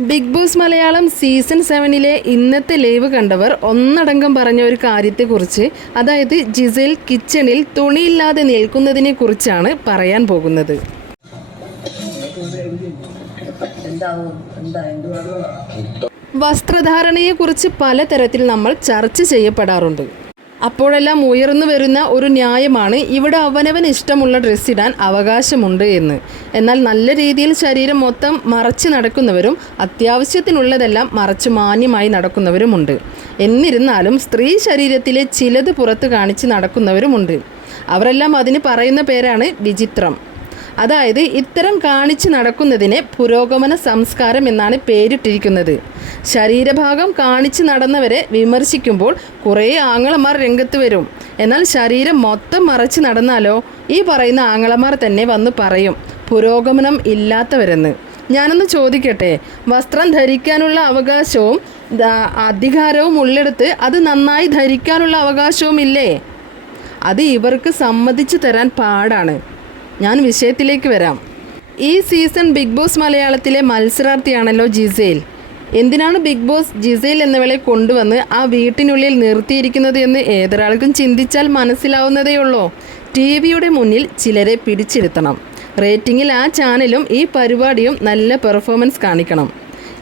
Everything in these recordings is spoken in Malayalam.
ബിഗ് ബോസ് മലയാളം സീസൺ സെവനിലെ ഇന്നത്തെ ലൈവ് കണ്ടവർ ഒന്നടങ്കം പറഞ്ഞ ഒരു കാര്യത്തെക്കുറിച്ച് അതായത് ജിസേൽ കിച്ചണിൽ തുണിയില്ലാതെ നിൽക്കുന്നതിനെ കുറിച്ചാണ് പറയാൻ പോകുന്നത്. വസ്ത്രധാരണയെക്കുറിച്ച് പലതരത്തിൽ നമ്മൾ ചർച്ച ചെയ്യപ്പെടാറുണ്ട്. അപ്പോഴെല്ലാം ഉയർന്നു വരുന്ന ഒരു ന്യായമാണ് ഇവിടെ അവനവൻ ഇഷ്ടമുള്ള ഡ്രസ്സ് ഇടാൻ അവകാശമുണ്ട് എന്ന്. എന്നാൽ നല്ല രീതിയിൽ ശരീരം മൊത്തം മറച്ച് നടക്കുന്നവരും അത്യാവശ്യത്തിനുള്ളതെല്ലാം മറച്ച് മാന്യമായി നടക്കുന്നവരുമുണ്ട്. എന്നിരുന്നാലും സ്ത്രീ ശരീരത്തിലെ ചിലത് പുറത്ത് കാണിച്ച് നടക്കുന്നവരുമുണ്ട്. അവരെല്ലാം അതിന് പറയുന്ന പേരാണ് വിചിത്രം. അതായത് ഇത്തരം കാണിച്ചു നടക്കുന്നതിനെ പുരോഗമന സംസ്കാരം എന്നാണ് പേരിട്ടിരിക്കുന്നത്. ശരീരഭാഗം കാണിച്ചു നടന്നവരെ വിമർശിക്കുമ്പോൾ കുറേ ആങ്ങളമാർ രംഗത്ത് വരും. എന്നാൽ ശരീരം മൊത്തം മറച്ച് നടന്നാലോ? ഈ പറയുന്ന ആങ്ങളമാർ തന്നെ വന്ന് പറയും പുരോഗമനം ഇല്ലാത്തവരെന്ന്. ഞാനൊന്ന് ചോദിക്കട്ടെ വസ്ത്രം ധരിക്കാനുള്ള അവകാശവും അധികാരവും ഉള്ളിടത്ത് അത് നന്നായി ധരിക്കാനുള്ള അവകാശവും ഇല്ലേ അത് ഇവർക്ക് സമ്മതിച്ചു തരാൻ പാടാണ്. ഞാൻ വിഷയത്തിലേക്ക് വരാം. ഈ സീസൺ ബിഗ് ബോസ് മലയാളത്തിലെ മത്സരാർത്ഥിയാണല്ലോ ജിസേൽ. എന്തിനാണ് ബിഗ് ബോസ് ജിസേൽ എന്നവളെ കൊണ്ടുവന്ന് ആ വീട്ടിനുള്ളിൽ നിർത്തിയിരിക്കുന്നത് എന്ന് ഏതൊരാൾക്കും ചിന്തിച്ചാൽ മനസ്സിലാവുന്നതേയുള്ളൂ. ടി വിയുടെ മുന്നിൽ ചിലരെ പിടിച്ചിരുത്തണം. റേറ്റിംഗിൽ ആ ചാനലും ഈ പരിപാടിയും നല്ല പെർഫോമൻസ് കാണിക്കണം.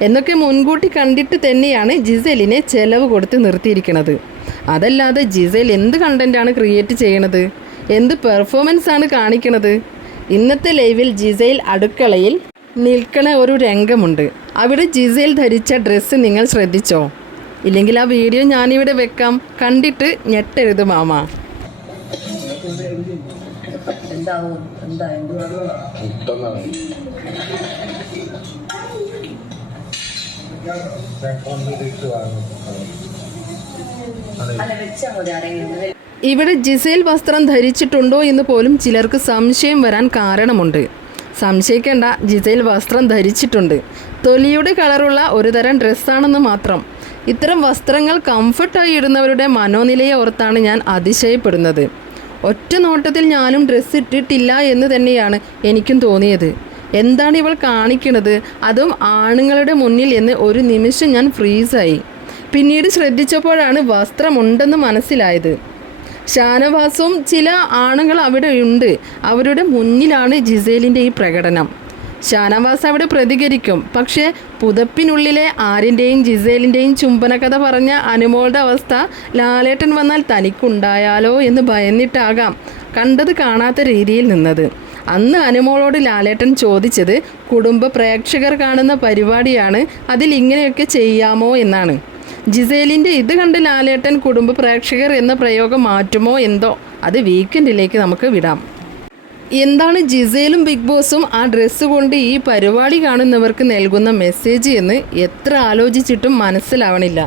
എന്നൊക്കെ മുൻകൂട്ടി കണ്ടിട്ട് തന്നെയാണ് ജിസേലിനെ ചെലവ് കൊടുത്ത് നിർത്തിയിരിക്കുന്നത് അതല്ലാതെ ജിസേൽ എന്ത് കണ്ടന്റാണ് ക്രിയേറ്റ് ചെയ്യണത്? എന്ത് പെർഫോമൻസ് ആണ് കാണിക്കണത്? ഇന്നത്തെ ലൈവിൽ ജിസൈൽ അടുക്കളയിൽ നിൽക്കണ ഒരു രംഗമുണ്ട്. അവിടെ ജിസൈൽ ധരിച്ച ഡ്രസ്സ് നിങ്ങൾ ശ്രദ്ധിച്ചോ? ഇല്ലെങ്കിൽ ആ വീഡിയോ ഞാനിവിടെ വെക്കാം. കണ്ടിട്ട് ഞെട്ടരുത് മാമ. അല്ല വെച്ചാൽ മതി ആരെങ്കിലും. ഇവിടെ ജിസേൽ വസ്ത്രം ധരിച്ചിട്ടുണ്ടോ എന്ന് പോലും ചിലർക്ക് സംശയം വരാൻ കാരണമുണ്ട്. സംശയിക്കേണ്ട ജിസേൽ വസ്ത്രം ധരിച്ചിട്ടുണ്ട്. തൊലിയുടെ കളറുള്ള ഒരു തരം ഡ്രസ്സാണെന്ന് മാത്രം. ഇത്തരം വസ്ത്രങ്ങൾ കംഫർട്ടായി ഇടുന്നവരുടെ മനോനിലയെ ഓർത്താണ് ഞാൻ അതിശയപ്പെടുന്നത്. ഒറ്റ നോട്ടത്തിൽ ഞാനും ഡ്രസ്സ് ഇട്ടിട്ടില്ല എന്ന് തന്നെയാണ് എനിക്കും തോന്നിയത്. എന്താണ് ഇവൾ കാണിക്കുന്നത്? അതും ആണുങ്ങളുടെ മുന്നിൽ എന്ന് ഒരു നിമിഷം ഞാൻ ഫ്രീസായി പിന്നീട് ശ്രദ്ധിച്ചപ്പോഴാണ് വസ്ത്രമുണ്ടെന്ന് മനസ്സിലായത്. ഷാനവാസും ചില ആണുങ്ങൾ അവിടെ ഉണ്ട്. അവരുടെ മുന്നിലാണ് ജിസേലിന്റെ ഈ പ്രകടനം. ഷാനവാസ് അവിടെ പ്രതികരിക്കും. പക്ഷേ പുതപ്പിനുള്ളിലെ ആരിന്റെയും ജിസേലിന്റെയും ചുംബനകഥ പറഞ്ഞ അനുമോളുടെ അവസ്ഥ ലാലേട്ടൻ വന്നാൽ തനിക്കുണ്ടായാലോ എന്ന് ഭയന്നിട്ടാകാം കണ്ടത് കാണാത്ത രീതിയിൽ നിന്നത്. അന്ന് അനുമോളോട് ലാലേട്ടൻ ചോദിച്ചത് കുടുംബ പ്രേക്ഷകർ കാണുന്ന പരിപാടിയാണ് അതിൽ ഇങ്ങനെയൊക്കെ ചെയ്യാമോ എന്നാണ്. ജിസേലിന്റെ ഇത് കണ്ട് ലാലേട്ടൻ കുടുംബ പ്രേക്ഷകർ എന്ന പ്രയോഗം മാറ്റുമോ എന്തോ? അത് വീക്കെൻഡിലേക്ക് നമുക്ക് വിടാം. എന്താണ് ജിസേലും ബിഗ് ബോസും ആ ഡ്രസ്സ് കൊണ്ട് ഈ പരിപാടി കാണുന്നവർക്ക് നൽകുന്ന മെസ്സേജ് എന്ന് എത്ര ആലോചിച്ചിട്ടും മനസ്സിലാവണില്ല.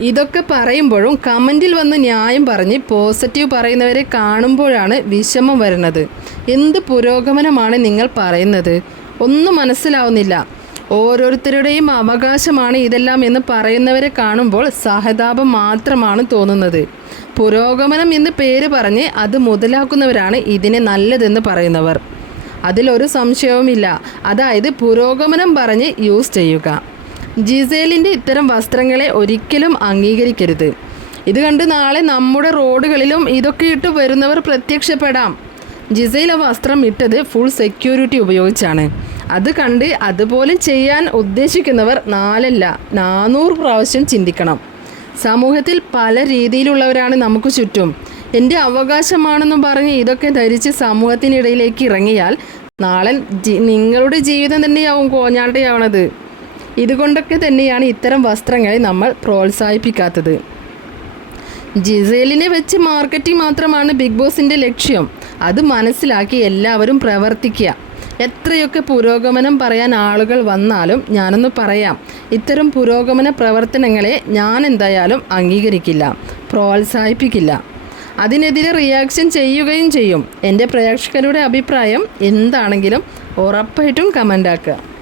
ഇതൊക്കെ പറയുമ്പോഴും കമന്റിൽ വന്ന് ന്യായം പറഞ്ഞ് പോസിറ്റീവ് പറയുന്നവരെ കാണുമ്പോഴാണ് വിഷമം വരുന്നത്. എന്ത് പുരോഗമനമാണ് നിങ്ങൾ പറയുന്നത്? ഒന്നും മനസ്സിലാവുന്നില്ല. ഓരോരുത്തരുടെയും അവകാശമാണ് ഇതെല്ലാം എന്ന് പറയുന്നവരെ കാണുമ്പോൾ സഹതാപം മാത്രമാണ് തോന്നുന്നത്. പുരോഗമനം എന്ന് പേര് പറഞ്ഞ് അത് മുതലാക്കുന്നവരാണ് ഇതിനെ നല്ലതെന്ന് പറയുന്നവർ. അതിലൊരു സംശയവുമില്ല. അതായത് പുരോഗമനം പറഞ്ഞ് യൂസ് ചെയ്യുക. ജിസേലിന്റെ ഇത്തരം വസ്ത്രങ്ങളെ ഒരിക്കലും അംഗീകരിക്കരുത്. ഇത് കണ്ട് നാളെ നമ്മുടെ റോഡുകളിലും ഇതൊക്കെ ഇട്ട് വരുന്നവർ പ്രത്യക്ഷപ്പെടാം. ജിസൈൽ ആ വസ്ത്രം ഇട്ടത് ഫുൾ സെക്യൂരിറ്റി ഉപയോഗിച്ചാണ്. അത് കണ്ട് അതുപോലെ ചെയ്യാൻ ഉദ്ദേശിക്കുന്നവർ നാലല്ല നാനൂറ് പ്രാവശ്യം ചിന്തിക്കണം. സമൂഹത്തിൽ പല രീതിയിലുള്ളവരാണ് നമുക്ക് ചുറ്റും. എന്റെ അവകാശമാണെന്ന് പറഞ്ഞ് ഇതൊക്കെ ധരിച്ച് സമൂഹത്തിനിടയിലേക്ക് ഇറങ്ങിയാൽ നാളെ നിങ്ങളുടെ ജീവിതം തന്നെയാവും കോഞ്ഞാട്ടയാവണത്. ഇതുകൊണ്ടൊക്കെ തന്നെയാണ് ഇത്തരം വസ്ത്രങ്ങളെ നമ്മൾ പ്രോത്സാഹിപ്പിക്കാത്തത്. ജിസേലിനെ വെച്ച് മാർക്കറ്റിംഗ് മാത്രമാണ് ബിഗ് ബോസിന്റെ ലക്ഷ്യം. അത് മനസ്സിലാക്കി എല്ലാവരും പ്രവർത്തിക്കുക. എത്രയൊക്കെ പുരോഗമനം പറയാൻ ആളുകൾ വന്നാലും ഞാനൊന്ന് പറയാം. ഇത്തരം പുരോഗമന പ്രവർത്തനങ്ങളെ ഞാൻ എന്തായാലും അംഗീകരിക്കില്ല പ്രോത്സാഹിപ്പിക്കില്ല. അതിനെതിരെ റിയാക്ഷൻ ചെയ്യുകയും ചെയ്യും. എന്റെ പ്രേക്ഷകരുടെ അഭിപ്രായം എന്താണെങ്കിലും ഉറപ്പായിട്ടും കമന്റ് ആക്കുക.